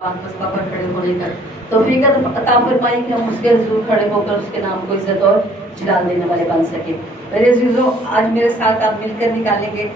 مسئلہ پر کھڑے ہونے کا توفیق عطا فرمائی کہ ہم اس کے حضور کھڑے ہو کر اس کے نام کو عزت اور جلال دینے والے بن سکے۔ میرے عزیزوں، آج میرے ساتھ آپ مل کر نکالیں گے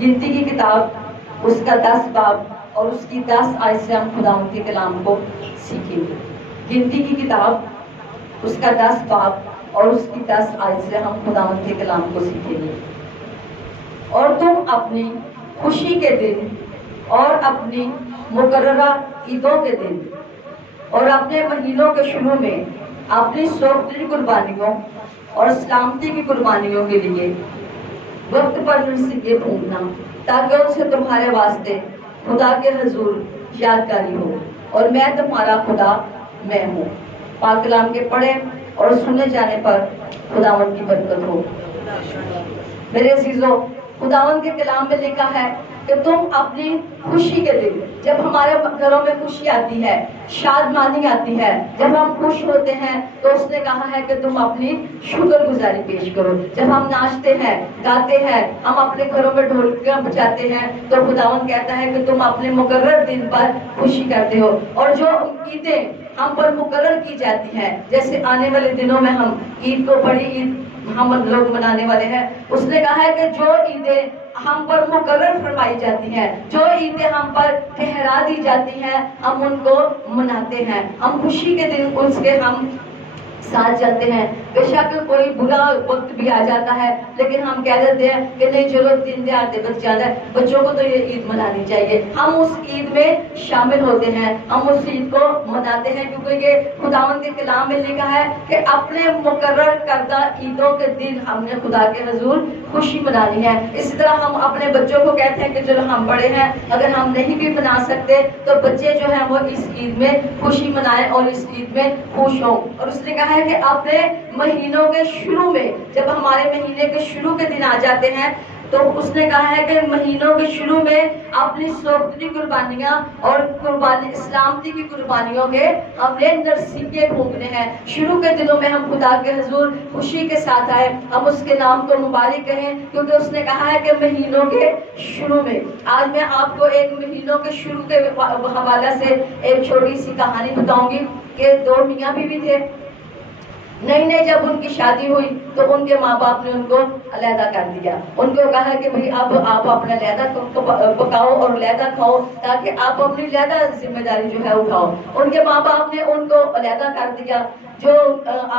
گنتی کی کتاب، اس کا 10 باب اور اس کی 10 آیت سے ہم خداوند کے کلام کو سیکھیں گے۔ گنتی کی کتاب، اس کا 10 باب اور اس کی 10 آیت سے ہم خداوند کے کلام کو سیکھیں گے۔ اور تم اپنی خوشی کے دن اور اپنی مقررہ عیدوں کے دن اور اپنے مہینوں کے شروع میں اپنی سوگتری قربانیوں اور سلامتی کی قربانیوں کے لیے وقت پر نرسنگے پھونکنا، تاکہ ان سے تمہارے واسطے خدا کے حضور یادگاری ہو، اور میں تمہارا خدا میں ہوں۔ پاک کلام کے پڑھے اور سنے جانے پر خداوند کی برکت ہو۔ میرے عزیزوں، خداوند کے کلام میں لکھا ہے کہ تم اپنی خوشی کے دن، جب ہمارے گھروں میں خوشی آتی ہے، شادمانی آتی ہے، جب ہم خوش ہوتے ہیں تو اس نے کہا ہے کہ تم اپنی شکر گزاری پیش کرو۔ جب ہم ناچتے ہیں، گاتے ہیں، ہم اپنے گھروں میں ڈھولکیاں بجاتے ہیں تو خداوند کہتا ہے کہ تم اپنے مقرر دن پر خوشی کرتے ہو۔ اور جو عیدیں ہم پر مقرر کی جاتی ہیں، جیسے آنے والے دنوں میں ہم عید کو بڑی عید ہم لوگ منانے والے ہیں، اس نے کہا ہے کہ جو عیدیں ہم پر مقرر فرمائی جاتی ہیں، جو عیدیں ہم پر ٹھہرا دی جاتی ہیں، ہم ان کو مناتے ہیں۔ ہم خوشی کے دن اس کے ہم ساتھ چلتے ہیں۔ بے شک کوئی برا وقت بھی آ جاتا ہے، لیکن ہم کہہ دیتے ہیں کہ نہیں چلو 3 دن بچ جانا ہے، بچوں کو تو یہ عید منانی چاہیے۔ ہم اس عید میں شامل ہوتے ہیں، ہم اس عید کو مناتے ہیں، کیونکہ یہ خداوند کے کلام میں لکھا ہے کہ اپنے مقرر کردہ عیدوں کے دن ہم نے خدا کے حضور خوشی منانی ہے۔ اسی طرح ہم اپنے بچوں کو کہتے ہیں کہ چلو ہم بڑے ہیں، اگر ہم نہیں بھی منا سکتے تو بچے جو ہیں وہ اس عید میں خوشی منائیں اور اس عید میں خوش ہوں۔ اور اس نے کہا ہے کہ اپنے مہینوں کے شروع میں، جب ہمارے مہینے کے شروع کے دن آ جاتے ہیں تو اس نے کہا ہے کہ مہینوں کے شروع میں اپنی سوگتری قربانیاں اور قربانی سلامتی کی قربانیوں کے ہم نے نرسنگے پھونکنے ہیں۔ شروع کے دنوں میں ہم خدا کے حضور خوشی کے ساتھ آئے، ہم اس کے نام کو مبارک کہیں، کیونکہ اس نے کہا ہے کہ مہینوں کے شروع میں۔ آج میں آپ کو ایک مہینوں کے شروع کے حوالے سے ایک چھوٹی سی کہانی بتاؤں گی کہ 2 میاں بیوی تھے۔ نئی جب ان کی شادی ہوئی تو ان کے ماں باپ نے ان کو علیحدہ کر دیا۔ ان کو کہا کہ بھئی اب آپ اپنا علیحدہ پکاؤ اور علیحدہ کھاؤ، تاکہ آپ اپنی علیحدہ ذمہ داری جو ہے اٹھاؤ۔ ان کے ماں باپ نے ان کو علیحدہ کر دیا۔ جو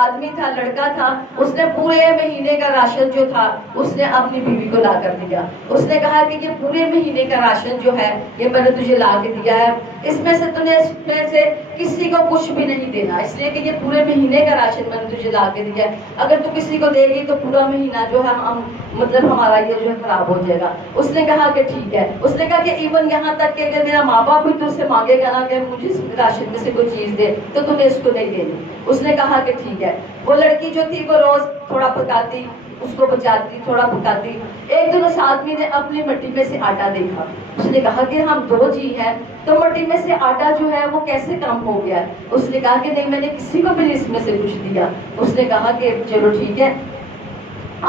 آدمی تھا، لڑکا تھا، اس نے پورے مہینے کا راشن جو تھا اس نے اپنی بیوی کو لا کر دیا۔ اس نے کہا کہ یہ پورے مہینے کا راشن جو ہے یہ میں نے تجھے لا کے دیا ہے، اس میں سے تُنے اس میں سے کسی کو کچھ بھی نہیں دینا، اس لیے کہ یہ پورے مہینے کا راشن میں نے تجھے لا کے دیا ہے۔ اگر تو کسی کو دے گی تو پورا مہینہ جو ہے مطلب ہمارا یہ جو ہے خراب ہو جائے گا۔ اس نے کہا کہ ٹھیک ہے۔ اس نے کہا کہ ایون یہاں تک کہ اگر میرا ماں باپ بھی تجھ سے مانگے گا نا کہ مجھے اس راشن میں سے کوئی چیز دے تو تمہیں اس کو نہیں دینی۔ اس نے کہا کہ ٹھیک ہے۔ وہ لڑکی جو تھی وہ روز تھوڑا پکاتی، اس کو بچاتی، تھوڑا پکاتی۔ ایک دن اس آدمی نے اپنی مٹی میں سے آٹا دیکھا۔ اس نے کہا کہ ہم 2 جی ہیں تو مٹی میں سے آٹا جو ہے وہ کیسے کم ہو گیا؟ اس نے کہا کہ نہیں، میں نے کسی کو بھی اس میں سے کچھ دیا۔ اس نے کہا کہ چلو ٹھیک ہے۔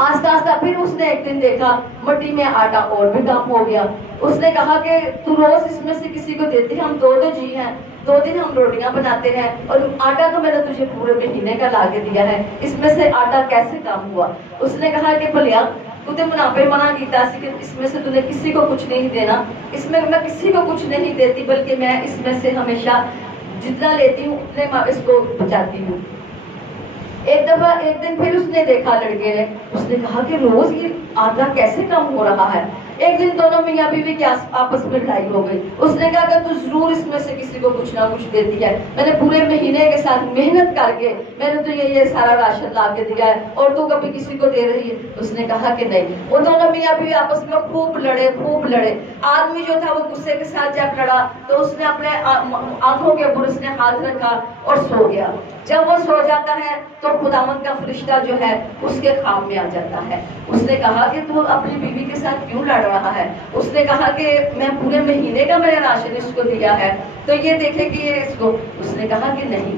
آہستہ پھر اس نے ایک دن دیکھا مٹی میں آٹا اور بھی کم ہو گیا۔ اس نے کہا کہ تو روز اس میں سے کسی کو دیتی، ہم 2 جی ہیں، 2 دن ہم روٹیاں بناتے ہیں اور آٹا تو میں نے تجھے پورے مہینے کا لا کے دیا ہے، اس میں سے آٹا کیسے کم ہوا؟ اس نے کہا کہ بھلیا تو نے منافع منع کیتا سی کہ اس میں سے تو نے کسی کو کچھ نہیں دینا، اس میں میں کسی کو کچھ نہیں دیتی، بلکہ میں اس میں سے ہمیشہ جتنا لیتی ہوں اتنے میں اس کو بچاتی ہوں۔ ایک دن پھر اس نے دیکھا لڑکے نے، اس نے کہا کہ روز یہ آٹا کیسے کم ہو رہا ہے؟ ایک دن دونوں میاں بیوی کی آپس میں لڑائی ہو گئی۔ اس نے کہا کہ تو ضرور اس میں سے کسی کو کچھ نہ کچھ دیتی ہے، میں نے پورے مہینے کے ساتھ محنت کر کے میں نے تو یہ سارا راشن لا کے دیا ہے اور تو کبھی کسی کو دے رہی ہے۔ اس نے کہا کہ نہیں۔ وہ دونوں میاں بیوی آپس میں خوب لڑے۔ آدمی جو تھا وہ غصے کے ساتھ جب لڑا تو اس نے اپنے آنکھوں کے اوپر اس نے ہاتھ رکھا اور سو گیا۔ جب وہ سو جاتا ہے تو خداوند کا فرشتہ جو ہے اس کے خواب میں آ جاتا ہے۔ اس نے کہا کہ تو اپنی بیوی کے ساتھ کیوں لڑ رہا ہے؟ اس نے کہا کہ میں پورے مہینے کا میں نے راشن اس کو دیا ہے تو یہ دیکھے کہ یہ اس کو۔ اس نے کہا کہ نہیں،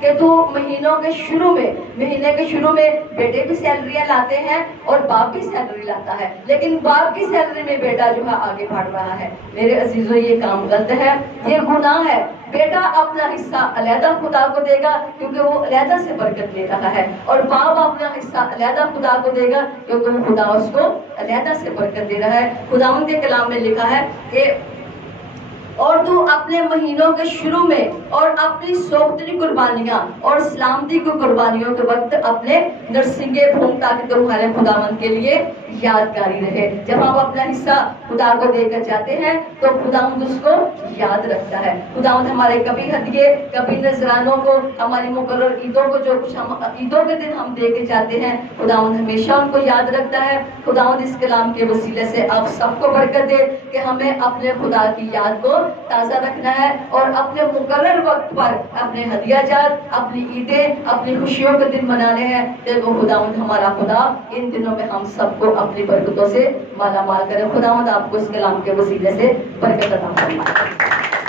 کہ تو مہینے کے شروع میں بیٹے بھی سیلریاں لاتے ہیں اور باپ بھی سیلری لاتا ہے، لیکن باپ کی سیلری میں بیٹا جو ہے آگے بڑھ رہا ہے۔ میرے عزیزوں یہ کام غلط ہے، یہ گناہ ہے۔ بیٹا اپنا حصہ علیحدہ خدا کو دے گا کیونکہ وہ علیحدہ سے برکت لے رہا ہے، اور باپ اپنا حصہ علیحدہ خدا کو دے گا کیونکہ وہ خدا اس کو علیحدہ سے برکت دے رہا ہے۔ خداوند کے کلام میں لکھا ہے کہ اور تو اپنے مہینوں کے شروع میں اور اپنی سوگتری قربانیاں اور سلامتی کی قربانیوں کے وقت اپنے نرسنگے پھونک تاکہ تمہارے خداوند کے لیے یادگاری رہے۔ جب آپ اپنا حصہ خدا کو دے کر جاتے ہیں تو خداوند اس کو یاد رکھتا ہے۔ خداوند ہمارے کبھی ہدیے، کبھی نذرانوں کو، ہماری مقرر عیدوں کو، جو کچھ ہم عیدوں کے دن ہم دے کے جاتے ہیں، خداوند ہمیشہ ان کو یاد رکھتا ہے۔ خداوند اس کلام کے وسیلے سے آپ سب کو برکت دے کہ ہمیں اپنے خدا کی یاد کو تازہ رکھنا ہے اور اپنے مقرر وقت پر اپنے ہدیہ جات، اپنی عیدیں، اپنی خوشیوں کے دن منانے ہیں کہ وہ خداوند ہمارا خدا ان دنوں میں ہم سب کو اپنی برکتوں سے مالا مال کرے۔ خداوند آپ کو اس کلام کے وسیلے سے برکت عطا فرمائے۔